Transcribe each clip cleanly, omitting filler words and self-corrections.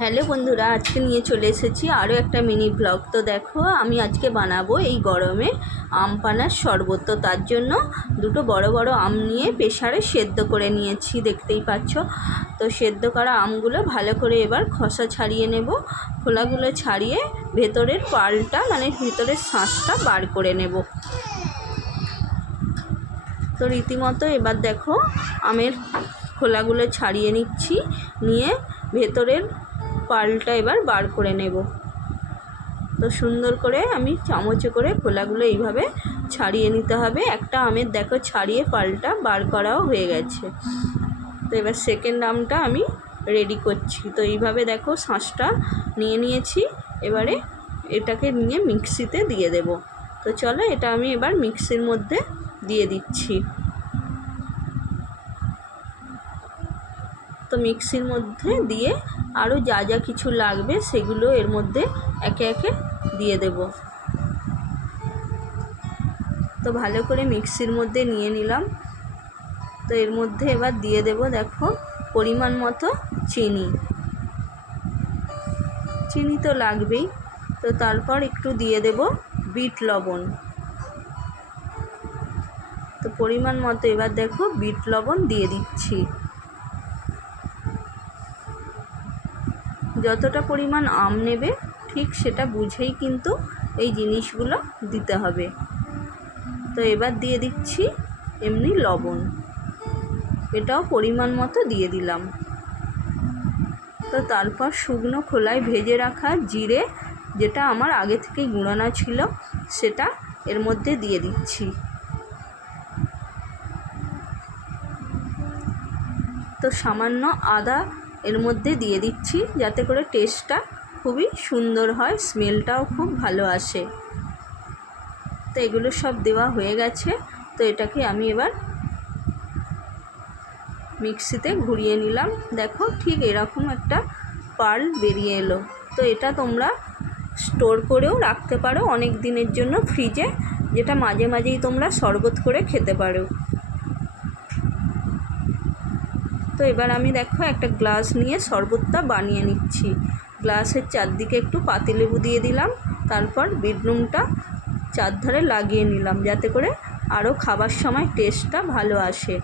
Hello বন্ধুরা, আজকে নিয়ে চলে এসেছি আরও একটা মিনি ব্লগ। তো দেখো, আমি আজকে বানাবো এই গরমে আম পানার শরবত। তো তার জন্য দুটো বড় বড় আম নিয়ে প্রেসারে সেদ্ধ করে নিয়েছি, দেখতেই পাচ্ছ। তো সেদ্ধ করা আমগুলো ভালো করে এবার খোসা ছাড়িয়ে নেব। খোলাগুলো ছাড়িয়ে ভেতরের পালটা মানে ভেতরের শাঁসটা বার করে নেব। তো রীতিমতো এবার দেখো আমের খোলাগুলো ছাড়িয়ে নিচ্ছি, নিয়ে ভেতরের পালটা এবার বার করে নেব। তো সুন্দর করে আমি চামচে করে খোলাগুলো এইভাবে ছাড়িয়ে নিতে হবে। একটা আমের দেখো ছাড়িয়ে পালটা বার করাও হয়ে গেছে। তো এবার সেকেন্ড আমটা আমি রেডি করছি। তো এইভাবে দেখো শাঁসটা নিয়ে নিয়েছি, এবারে এটাকে নিয়ে মিক্সিতে দিয়ে দেব। তো চলো, এটা আমি এবার মিক্সির মধ্যে দিয়ে দিচ্ছি। তো মিক্সির মধ্যে দিয়ে আরও যা যা কিছু লাগবে সেগুলো এর মধ্যে একে একে দিয়ে দেব। তো ভালো করে মিক্সির মধ্যে নিয়ে নিলাম। তো এর মধ্যে এবার দিয়ে দেব দেখো পরিমাণ মতো চিনি। চিনি তো লাগবেই। তো তারপর একটু দিয়ে দেব বিট লবণ। তো পরিমাণ মতো এবার দেখো বিট লবণ দিয়ে দিচ্ছি। যতটা পরিমাণ আম নেবে ঠিক সেটা বুঝেই কিন্তু এই জিনিসগুলো দিতে হবে। তো এবার দিয়ে দিচ্ছি এমনি লবণ, এটাও পরিমাণ মতো দিয়ে দিলাম। তো তারপর শুকনো খোলায় ভেজে রাখা জিরে, যেটা আমার আগে থেকে গুঁড়ানো ছিল, সেটা এর মধ্যে দিয়ে দিচ্ছি। তো সামান্য আদা এর মধ্যে দিয়ে দিচ্ছি, যাতে করে টেস্টটা খুবই সুন্দর হয়, স্মেলটাও খুব ভালো আসে। তো এগুলো সব দেওয়া হয়ে গেছে। তো এটাকে আমি এবার মিক্সিতে ঘুরিয়ে নিলাম। দেখো ঠিক এরকম একটা পার্ল বেরিয়ে এলো। তো এটা তোমরা স্টোর করেও রাখতে পারো অনেক দিনের জন্য ফ্রিজে, যেটা মাঝে মাঝেই তোমরা শরবত করে খেতে পারো। তো এবার আমি দেখো একটা গ্লাস নিয়ে শরবতটা বানিয়ে নিচ্ছি। গ্লাসের চারদিকে একটু পাতিলেবু দিয়ে দিলাম, তারপর বিট নুনটা চারধারে লাগিয়ে নিলাম, যাতে করে আরও খাবার সময় টেস্টটা ভালো আসে।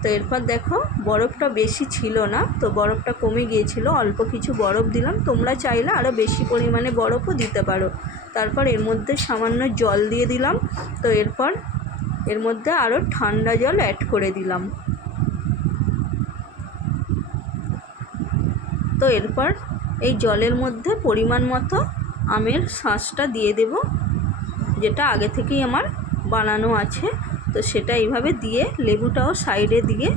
তো এরপর দেখো বরফটা বেশি ছিল না, তো বরফটা কমে গিয়েছিল, অল্প কিছু বরফ দিলাম। তোমরা চাইলে আরও বেশি পরিমাণে বরফও দিতে পারো। তারপর এর মধ্যে সামান্য জল দিয়ে দিলাম। তো এরপর এর মধ্যে আরও ঠান্ডা জল অ্যাড করে দিলাম। তো এরপর এই জলের মধ্যে পরিমাণ মতো আমের শাঁসটা দিয়ে দেব, যেটা আগে থেকেই আমার বানানো আছে। তো সেটা এইভাবে দিয়ে লেবুটাও সাইডে দিয়ে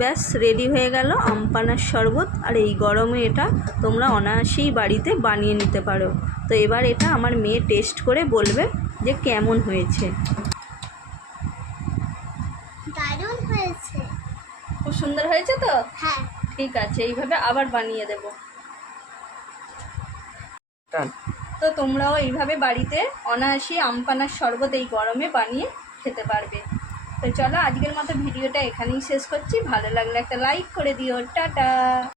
ব্যাস রেডি হয়ে গেল আম পানার শরবত। আর এই গরমে এটা তোমরা অনায়াসেই বাড়িতে বানিয়ে নিতে পারো। তো এবার এটা আমার মেয়ে টেস্ট করে বলবে যে কেমন হয়েছে। দারুণ হয়েছে। খুব সুন্দর হয়েছে তো? হ্যাঁ। ঠিক আছে, এইভাবে আবার বানিয়ে দেব। তো তোমরাও এইভাবে বাড়িতে অনায়াসেই আম পানার শরবত এই গরমে বানিয়ে খেতে পারবে। তো চলো, আজকের মতো ভিডিওটা এখানেই শেষ করছি। ভালো লাগলে একটা লাইক করে দিও। টাটা।